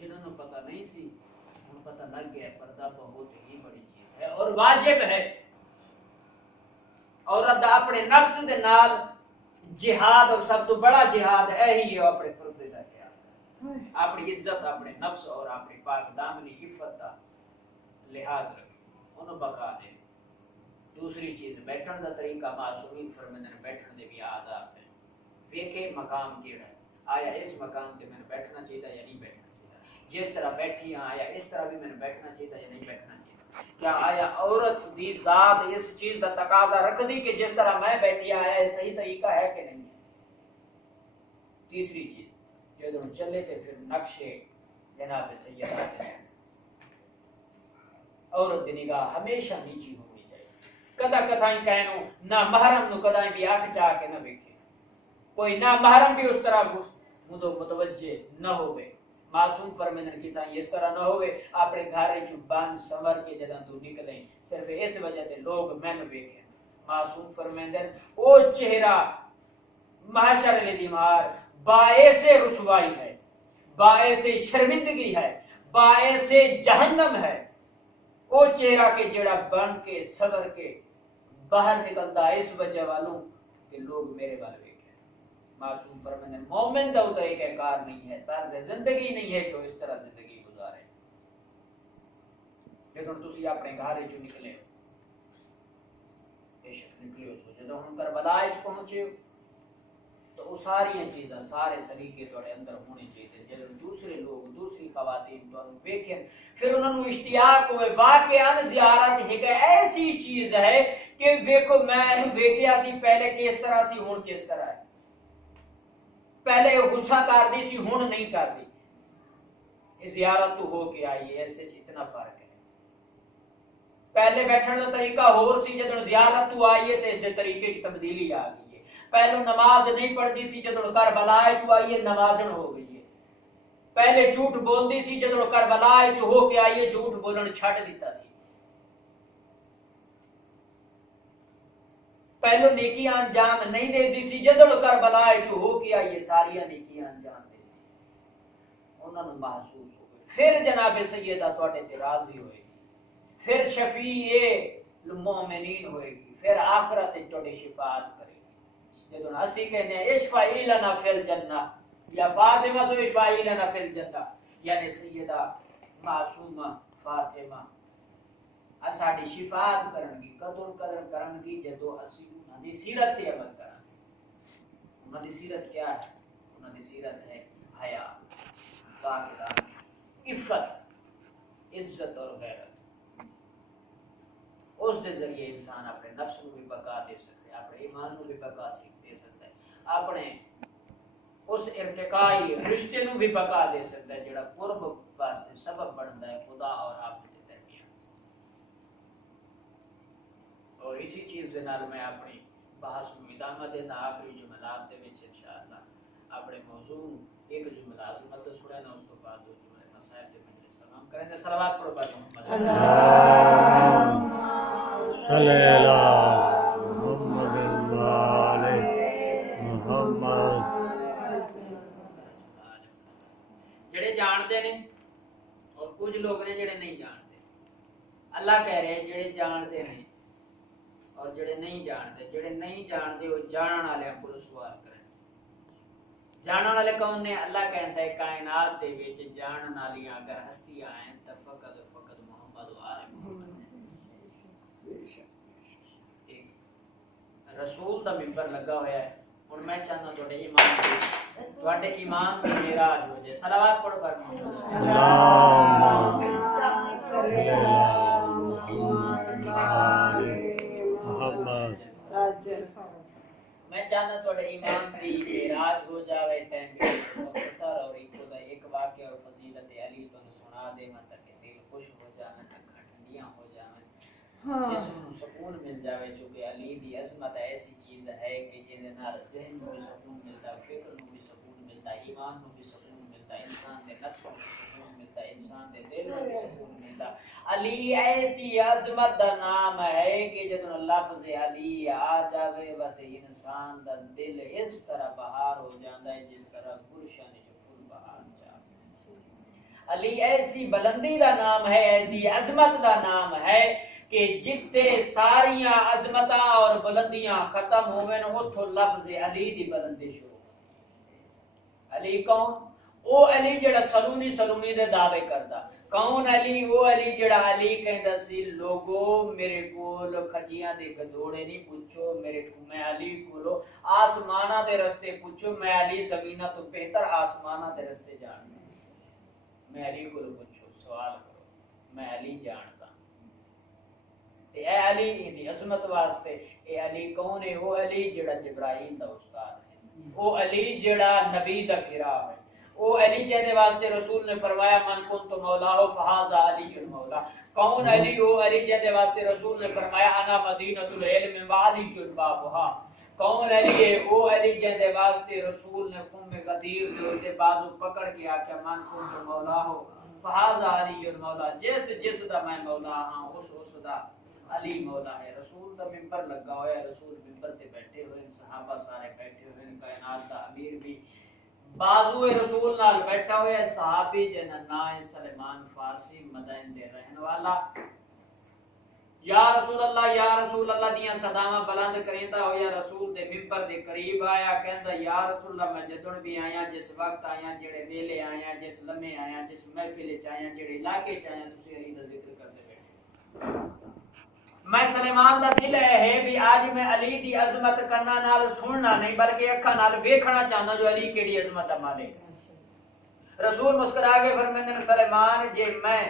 جنہوں نے پتہ نہیں سی ان پتہ لگ گیا پردہ بہت ہی بڑی چیز ہے اور واجب ہے. عورت اپنے نفس دے نال جہاد اور سب تو بڑا جہاد ہی ہے اپنے پردے دا کیا اپنی عزت اپنے نفس اور اپنی پاک دامنی عفت دا لحاظ رکھے انہوں بقا دے. دوسری چیز بیٹھن دا طریقہ معصومین فرماندے نے بیٹھن دے بھی آداب ہیں. ویکھے مقام کیڑا ہے آیا اس مقام تے میں بیٹھنا چاہیے یا نہیں بیٹھنا چاہیے. جس طرح بیٹھی ہاں آیا اس طرح بھی میں بیٹھنا چاہیے یا نہیں بیٹھنا چاہیے. کیا آیا عورت دی ذات اس چیز کا تقاضا رکھ دی کہ جس طرح میں بیٹھی آیا یہ صحیح طریقہ ہے کہ نہیں ہے. تیسری چیز جدوں چلے تے پھر نقشے جناب سیدات ہیں. عورت دی نگاہ ہمیشہ نیچی ہونی چاہیے. کدا کتھائیں کہنو نہ محرم نو کدائیں بھی آنکھ چاہ کے نہ دیکھے. کوئی نہ محرم بھی اس طرح متوجہ نہ ہوئے. معصوم فرماندن کی چاہیے اس طرح نہ ہوئے اپنے گھر چ بند سمر کے جداں تو نکلیں صرف اس وجہ تے لوگ مینوں ویکھیں. معصوم فرماندن او چہرہ محشر علی دیوار باعث رسوائی ہے, باعث شرمندگی ہے, باعث جہنم ہے. او چہرہ کے جڑا بن کے صبر کے باہر نکلتا اس وجہ والوں کہ لوگ میرے والے ویکھیں. معصوم فرماندن مومن دا تو ایک کار نہیں ہے, طرز زندگی نہیں ہے جو اس طرح زندگی گزارے. لیکن تسی اپنے گھر چ نکلے ہو بے شک نکلے ہو سو جدوں ہن کربلا وچ پہنچے تو وہ ساری چیزاں سارے سلیقے تھوڑے اندر ہونے چاہیے. جب دوسرے لوگ دوسری خواتین تو ویکھیں پھر انہوں نے اشتیاق ہوئے. واقعاً زیارت ایک ایسی چیز ہے کہ ویکھو میں ویکھیا سی پہلے کس طرح سی ہن کس طرح ہے. پہلے غصہ کر دی سی ہن نہیں کر دی. زیارت تو ہو کے آئی ہے اس اتنا فرق ہے. پہلے بیٹھن کا طریقہ ہور سی جدوں زیارت تو آئی ہے تے اس دے طریقے وچ تبدیلی آ گئی ہے. پہلو نماز نہیں پڑھتی سی جدوں کربلا وچ آئی ہے نمازن ہو گئی ہے. پہلے جھوٹ بولتی سی جدوں کربلا وچ ہو کے آئی ہے جھوٹ بولن چھڈ دیتا سی. پہلو نیکیاں انجام نہیں دیتی سی جدوں کربلا وچ ہو کے آئی ہے ساری نیکیاں انجام دے دی. انہاں نوں محسوس ہو گئی پھر جناب سیدہ تواڈے تے راضی ہوئے گی, پھر شفیع المومنین ہوئے گی, پھر آخرت وچ تواڈی شفاعت کرے گی. جدوں اسی کہنے ہیں اشفعی لنا فی الجنہ یا فاطمہ تو اشفعی لنا فی الجنہ یعنی سیدہ معصومہ فاطمہ اساڈی شفاعت کرن گی قدر کرن گی جدوں اسی انہاں دی سیرت تے عمل کران گے. انہاں دی سیرت کیا ہے؟ انہاں دی سیرت ہے حیا, پاکدامنی, عفت, عزت اور غیرت. اس دے ذریعے انسان اپنے نفس کو بھی بقا دے سکتا ہے, اپنے ایمان کو بھی بقا دے سکتا ہے, اپنے اس ارتقائی رشتے کو بھی بقا دے سکتا ہے جڑا قرب واسطے سبب بنتا ہے خدا اور آپ کے درمیان. اور اسی چیز دے نال میں اپنی بحث کو ادامہ دینا. آخری جملات دے وچ انشاءاللہ اپنے موضوع ایک جملہ عظمت سنے نا, اس تو بعد دو جملے مسائل دے وچ سلام کریں. صلوات پڑھو بھائی محمد اللہم صلی علی محمد و آل محمد. جڑے جانتے ہیں اور کچھ لوگ نے جڑے نہیں جانتے. اللہ کہہ رہے ہیں جڑے جانتے ہیں اور جڑے نہیں جانتے. جڑے نہیں جانتے وہ جانن والے کو سوال کریں. جانن والے کون نے؟ اللہ کہتا ہے کائنات دے وچ جانن والی اگر ہستیاں ہیں تو فقط محمد و آل محمد. رسول دا ممبر لگا ہوا ہے. ہن میں چاہنا تواڈے ایمان دی معراج ہو جائے. صلوات پڑھو پر اللہم صلی علی محمد. میں چاہنا تواڈے ایمان دی معراج ہو جاوے. ٹائم مختصر اور ایک واقعہ اور فضیلت علی تو سنا دے مطلب کہ دل خوش ہو جاوے, اکھاں ٹھنڈیاں ہو جاویں, جسم کو سکون مل جاوے. چونکہ علی دی عظمت ایسی چیز ہے کہ جس نال ذہن کو بھی سکون ملتا, فکر کو بھی سکون ملتا, ایمان کو بھی سکون ملتا, انسان دے نفس کو سکون ملتا, انسان دے دل کو بھی سکون ملتا. علی ایسی عظمت دا نام ہے کہ جب لفظ علی آ جاوے تے انسان دا دل اس طرح بہار ہو جاندا ہے جس طرح گلشن وچ پھول بہار جاوے. علی ایسی بلندی دا نام ہے، ایسی عظمت دا نام ہے کہ جتھے ساریاں عظمتاں اور بلندیاں ختم ہوئے نا اتھو لفظ علی دی بلندی شروع ہوئی۔ علی کون؟ او علی جڑا سلونی سلونی دے دعوے کردا۔ کون علی؟ وہ علی جڑا علی کہندا سی لوگو میرے کول کھجیاں دے گدوڑے نہیں پوچھو، میرے کو میں علی کولو آسماناں دے رستے پوچھو، میں علی زمیناں تو بہتر آسماناں دے رستے جاندا، میں علی کولو پوچھو سوال کرو، میں علی جاندا۔ تے اے علی دی عظمت واسطے اے علی کون ہے؟ وہ علی جڑا جبرائیل دا استاد ہے، وہ علی جڑا نبی دا گھرا ہے، وہ علی جہدے واسطے رسول نے فرمایا من کنت مولاہ فہذا علی المولا۔ کون علی؟ وہ علی جہدے واسطے رسول نے فرمایا انا مدینۃ العلم وعلی بابھا۔ کون علی ہے؟ وہ علی جہدے واسطے رسول نے قوم غدیر دے بازو پکڑ کے آکھیا من کنت مولاہ فہذا علی المولا، جس دا میں مولا ہاں اس دا علی مولا ہے۔ رسول دا ممبر لگا ہوا ہے، رسول ممبر تے بیٹھے ہوئے، صحابہ سارے بیٹھے ہوئے، کائنات دا امیر بھی بازو رسول نال بیٹھا ہوا ہے، صحابی جنہ نا ہے سلیمان فارسی مدائن دے رہن والا، یا رسول اللہ دیاں صداواں بلند کریندا ہویا رسول دے ممبر دے قریب آیا، کہندا یا رسول اللہ میں جدوں بھی آیا، جس وقت آیا، جڑے ویلے آیا، جس لمحے آیا، جس محفل وچ آیا، جڑے علاقے چ آیا، تسی علی دا ذکر کردے بیٹھے۔ میں سلیمان دا دل ہے بھی آج میں علی دی عظمت کرنا نال سننا نہیں بلکہ اکھاں نال ویکھنا چاہنا جو علی کیڑی عظمت دا مالک ہے۔ رسول مسکرا کے فرماندے نے سلیمان جے میں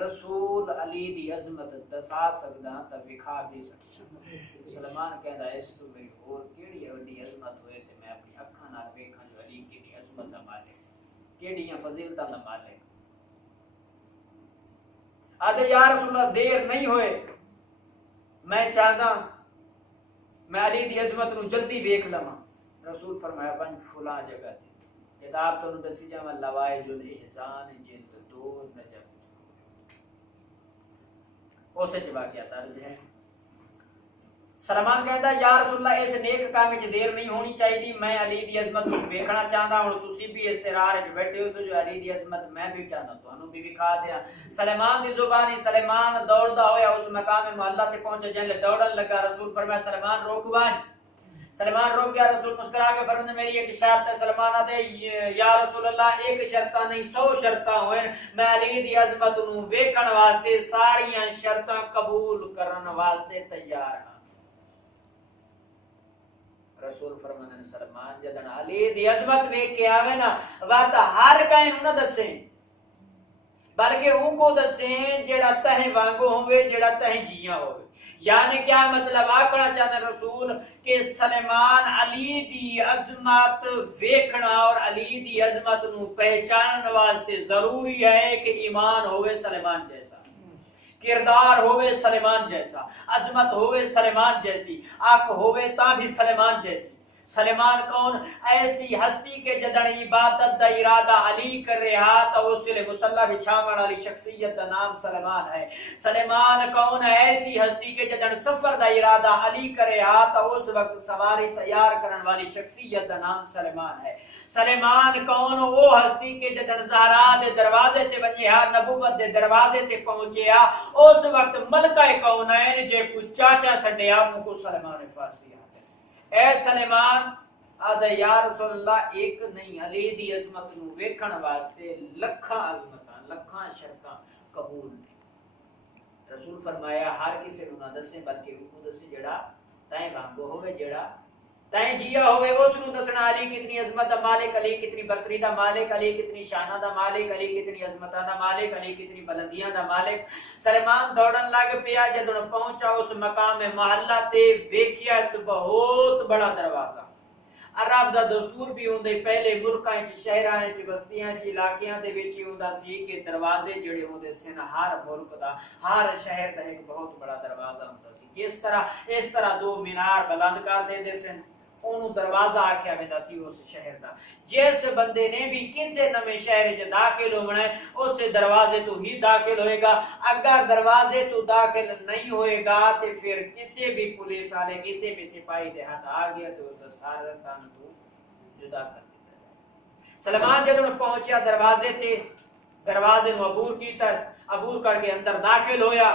رسول علی دی عظمت دسا سکدا تے وکھا بھی سکدا۔ سلیمان کہندا اس تو میری اور کیڑی وڈی عظمت ہوئے تے میں اپنی اکھاں نال ویکھاں جو علی کیڑی عظمت دا مالک کیڑیاں فضیلتاں دا مالک۔ آدھے یا رسول اللہ دیر نہیں ہوئے، میں چاہتا میں علی دی عظمت نو جلدی ویکھ لواں۔ رسول فرمایا ون فلاں جگہ تے کتاب تو دسی جاواں لوائج الاحسان جلد 2 نجم، اس وچ واقعہ درج ہے۔ سلمان کہندا یا رسول اللہ اس نیک کام وچ دیر نہیں ہونی چاہیے، میں علی دی عظمت نو ویکھنا چاہندا ہوں، تسی بھی استقرار وچ بیٹھے ہو جو علی دی عظمت میں بھی چاہندا تانوں بھی دکھا دیاں۔ سلیمان دی زبانی سلیمان دوڑدا ہویا اس مقام محلہ تے پہنچا، جلے دوڑن لگا رسول فرمایا سلیمان روکوان۔ سلیمان روک گیا، رسول مسکرا کے فرمایا میری ایک شرط ہے۔ سلمان دے یا رسول اللہ ایک شرطاں نہیں 100 شرطاں ہوئن، میں علی دی عظمت نو ویکھن واسطے ساریاں شرطاں قبول کرن واسطے تیار ہاں۔ رسول فرماندے نے سلمان جدن علی دی عظمت ویکھ کے آوے نا وقت ہر کائن نہ دسیں بلکہ اون کو دسیں جڑا تہیں وانگو ہوئے، جڑا تہیں جیاں ہوئے۔ یعنی کیا مطلب آکھنا چاہتے رسول کہ سلیمان علی دی عظمت ویکھنا اور علی دی عظمت نو پہچانن واسطے ضروری ہے کہ ایمان ہوئے سلیمان جیسا، کردار ہوئے سلیمان جیسا، عظمت ہوئے سلیمان جیسی، آنکھ ہوئے تا بھی سلیمان جیسی۔ سلیمان کون؟ ایسی ہستی کے جدن عبادت دا ارادہ علی کر رہا تو اس لئے مسلح بچھاون والی شخصیت دا نام سلیمان ہے۔ سلیمان کون؟ ایسی ہستی کے جدن سفر دا ارادہ علی کر رہا تو اس وقت سواری تیار کرن والی شخصیت دا نام سلیمان ہے۔ سلیمان کون؟ وہ ہستی کے جدن زہرا دے دروازے تے ونجیا، نبوت دے دروازے تے پہنچیا، اس وقت ملکہ کونین جے کو چاچا سڈیا ان کو سلیمان فارسی آتے۔ اے سلیمان آدھا یا رسول اللہ ایک نہیں علی دی عظمت نو ویکھن واسطے لکھاں عظمتاں لکھاں شرطاں قبول نہیں۔ رسول فرمایا ہر کسی نو نہ دسیں بلکہ وہ دسے جڑا تائیں وانگو ہوئے، جڑا تائیں جیا ہوئے، اس نو دسنا علی کتنی عظمت دا مالک، علی کتنی برتری دا مالک، علی کتنی شانہ دا مالک، علی کتنی عظمتاں دا مالک، علی کتنی بلندیاں دا مالک۔ سلیمان دوڑن لگ پیا، جدوں پہنچا اس مقام محلہ تے ویکھیا اس بہت بڑا دروازہ۔ عرب دا دستور بھی ہوندے پہلے ملکاں وچ شہراں وچ بستیاں وچ علاقیاں دے وچ ہوندا سی کہ دروازے جڑے ہوندے سن ہر ملک دا ہر شہر دا ایک بہت بڑا دروازہ ہوندا سی۔ اس طرح 2 مینار بلند کر دیندے سن، اونوں دروازہ آکھیا ویندا سی اس شہر دا۔ جس بندے نے بھی کسے نویں شہر وچ داخل ہونا ہے اس دروازے تو ہی داخل ہوئے گا، اگر دروازے تو داخل نہیں ہوئے گا تو پھر کسی بھی پولیس والے کسی بھی سپاہی دے ہاتھ آ گیا تو اس سارا تن تو جدا کر دیتا ہے۔ سلمان جدوں پہنچیا دروازے تے دروازے نو عبور کیتا، عبور کر کے اندر داخل ہویا۔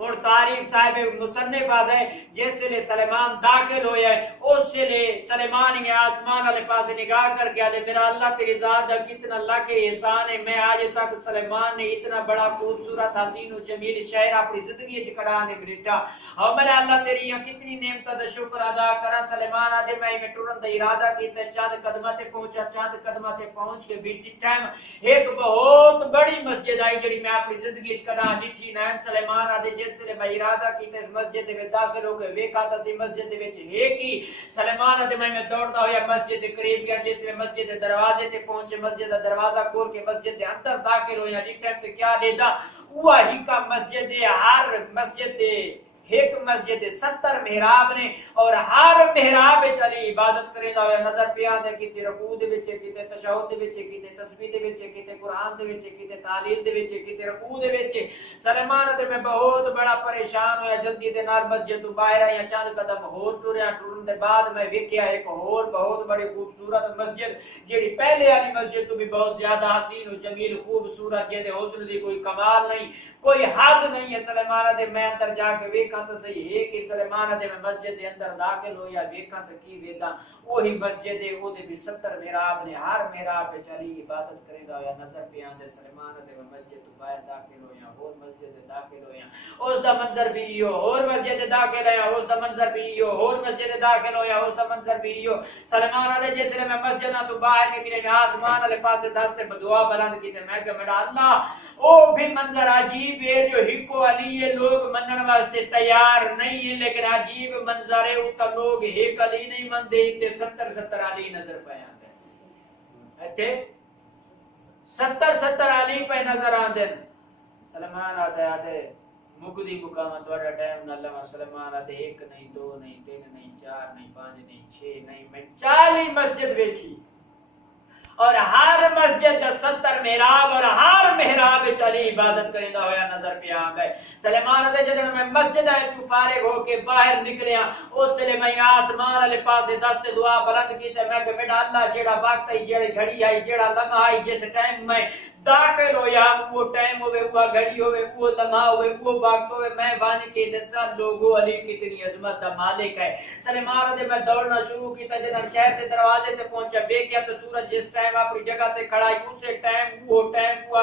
اور تاریخ صاحب مصنف آدھے جس لئے سلیمان داخل ہویا ہے اس لئے سلیمان نے آسمان والے پاس نگاہ کر کے آدھے میرا اللہ تیری ذات دا کتنا اللہ کے احسان ہے، میں آج تک سلیمان نے اتنا بڑا خوبصورت حسین و جمیل شہر اپنی زندگی چکڑا نے بریٹا، اور میرا اللہ تیری یہاں کتنی نعمتہ دا شکر ادا کرا۔ سلیمان آدھے میں ٹرن دا ارادہ کیتا، چاند قدمہ تے پہنچا، چاند قدمہ تے پہنچ کے بیٹی ٹائم ایک بہت بڑی مسجد آئی جڑی میں اپنی زندگی چکڑا ڈٹھی نائم۔ سلیمان آدھے جس لئے میں ارادہ کیتا اس مسجد میں داخل ہو کے ویکھا تا سی مسجد وچ ایک ہی سلیمان آدھے میں دوڑتا ہویا مسجد قریب گیا، جس لئے مسجد دروازے تے پہنچے، مسجد دروازہ کھول کے مسجد دے اندر داخل ہویا، جس ٹائم تے کیا دیتا وہ ہی کا مسجد ہر مسجد ایک مسجد 70 محراب نے، اور ہر محراب وچ علی عبادت کریندا ہویا نظر پیا تے کتے رکوع دے وچ، کتے تشہد دے وچ، کتے تسبیح دے وچ، کتے قرآن دے وچ، کتے تحلیل دے وچ، کتے رکوع دے وچ۔ سلیمان تے میں بہت بڑا پریشان ہویا، جلدی دے نال مسجد تو باہر آیا، چند قدم ہور ٹریا، ٹرن دے بعد میں ویکھیا ایک اور بہت بڑی خوبصورت مسجد جیڑی پہلے والی مسجد تو بھی بہت زیادہ حسین و جمیل خوبصورت، جے دے حسن دی کوئی کمال نہیں، کوئی حد نہیں ہے۔ سلیمان دے میں اندر جا کے ویکھا تو صحیح ہے کہ سلیمان دے میں مسجد دے اندر داخل ہویا، ویکھا تو کی ویکھا وہی مسجد ہے، وہ دے بھی 70 محراب نے، ہر محراب وچ علی عبادت کریندا ہویا نظر پیا تے سلیمان دے میں مسجد تو باہر داخل ہویا، اور مسجد دے داخل ہویا، اس دا منظر بھی ایو، اور مسجد دے داخل ہویا، اس دا منظر بھی ایو، اور مسجد دے داخل ہویا، اس دا منظر بھی ایو۔ سلیمان دے جس میں مسجد تو باہر نکلے، میں آسمان والے پاسے دست بدعا بلند کیتے، میں کہ میرا اللہ او بھی منظر عجیب ہے جو ہکو علی ہے، لوگ منن واسطے تیار نہیں ہیں، لیکن عجیب منظر ہے اتا لوگ ایک علی نہیں مندے، تے 70 علی نظر پہ آندے، اچھے 70 علی پہ نظر آندے۔ سلیمان آتے مقدی مقامت وڈا ٹائم نہ لما، سلیمان آتے 1 نہیں 2 نہیں 3 نہیں 4 نہیں 5 نہیں 6 نہیں، میں 40 مسجد بیٹھی، اور ہر مسجد 70 محراب، اور ہر محراب وچ علی عبادت کریندا ہویا نظر پہ آندا ہے۔ سلیمان دے جدوں میں مسجد وچ فارغ ہو کے باہر نکلیا، اس لیے میں آسمان والے پاسے دست دعا بلند کیتے، میں کہ میرا اللہ جیڑا وقت ہے، جیڑی گھڑی آئی، جیڑا لمحہ آئی، جس ٹائم میں داخل ہویا، وہ ٹائم ہوئے، وہ گھڑی ہوئے، وہ لمحہ ہوئے، وہ وقت ہوئے، میں بان کے دسا لوگو علی کتنی عظمت دا مالک ہے۔ سلیمان دے میں دوڑنا شروع کیتا، جدوں شہر دے دروازے تے پہنچا، دیکھیا تو سورج جس ٹائم اپنی جگہ تے کھڑا ہے، اسے ٹائم وہ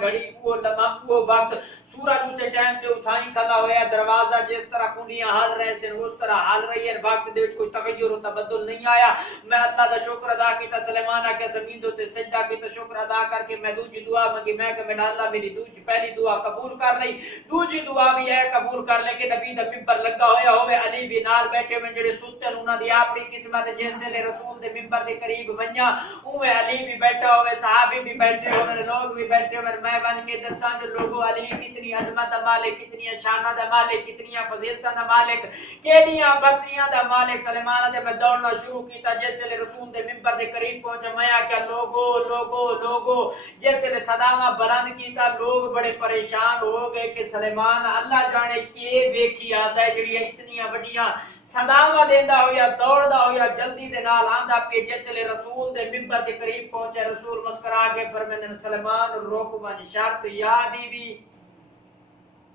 گھڑی، وہ لمحہ، وہ وقت، سورج اسے ٹائم تے اٹھائی کھلا ہویا، دروازہ جس طرح کنڈیاں ہل رہے سن اس طرح ہل رہی ہے، وقت دے وچ کوئی تغیر و تبدل نہیں آیا۔ میں اللہ دا شکر ادا کیتا، سلیمان کے زمین تے سجدہ کیتا، شکر ادا کر کے میں دوسری دعا منگی، میں کہ میرا اللہ میری پہلی دعا قبول کر لئی، دوسری دعا بھی ہے قبول کر لے کہ نبی دا ممبر لگا ہویا ہوے، علی بھی نال بیٹھے ہوئے جڑے ستے انہاں دی اپنی قسمت، جیسے لے رسول دے ممبر دے قریب ونجا اوے علی بھی بیٹھا ہوئے، صحابی بھی بیٹھے ہوئے، لوگ بھی بیٹھے ہوئے، میں بن کے دساں جو لوگو علی کتنی عظمت دا مالک، کتنی شانہ دا مالک، کتنی فضیلتاں دا مالک، کیڑیاں برتریاں دا مالک۔ سلیمان دے میں دوڑنا شروع کیتا، جیسے لے رسول دے ممبر دے قریب پہنچا، میں آکھیا لوگو لوگو لوگو، جیسے لے صداواں بلند کیتا، لوگ بڑے پریشان ہو گئے کہ سلیمان اللہ جانے کی ویکھی آندا ہے جڑی اتنی بڑیاں صداواں دیندا ہویا، دوڑدا ہویا، جلدی دے نال آندا پے، جیسے لے رسول دے ممبر دے قریب پہنچے، رسول مسکرا کے فرماندے سلیمان رکوان شرط یاد ہی بھی،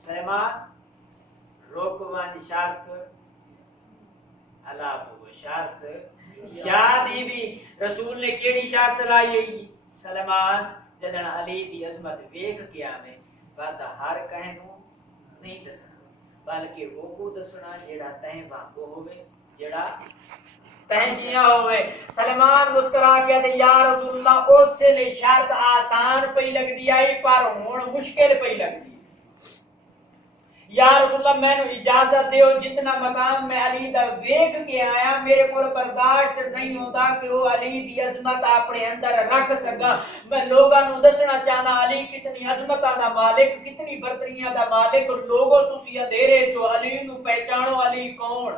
سلیمان رکوان شرط اللہ کو شرط یاد ہی بھی۔ رسول نے کیڑی شرط لائی ہے؟ سلیمان جدن علی دی عظمت ویکھ کے آویں، بات ہر کہے نو نہیں دسنا، بلکہ وہ کو دسنا جیڑا تہیں وانگو ہوئے، جیڑا تہیں جیاں ہوئے۔ سلیمان مسکرا کے دے یا رسول اللہ اس سے لے شرط آسان پئی لگ دی آئی پر ہون مشکل پئی لگ دی، یا رسول اللہ میں نو اجازت دیو، جتنا مقام میں علی دا ویکھ کے آیا میرے کو برداشت نہیں ہوتا کہ وہ علی دی عظمت اپنے اندر رکھ سکا، میں لوگاں نو دسنا چاہنا علی کتنی عظمتاں دا مالک، کتنی برتریاں دا مالک، لوگوں تسی اندھیرے جو علی نو پہچانو علی کون۔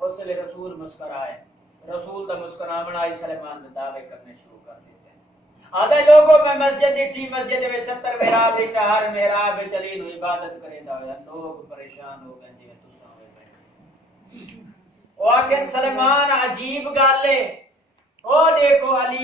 اس لئے رسول مسکرائے، رسول دا مسکراون آئی، سلیمان نے دعوے کرنے شروع کر دیتے ہیں، آدھے لوگوں میں مسجد ڈٹھی، مسجد میں 70 محراب ڈٹھا، ہر محراب چلی نو عبادت کریندا ہویا، لوگ پریشان ہو گئے جی تساں ہوئے بیٹھے۔ او آخر سلیمان عجیب گل ہے، او دیکھو علی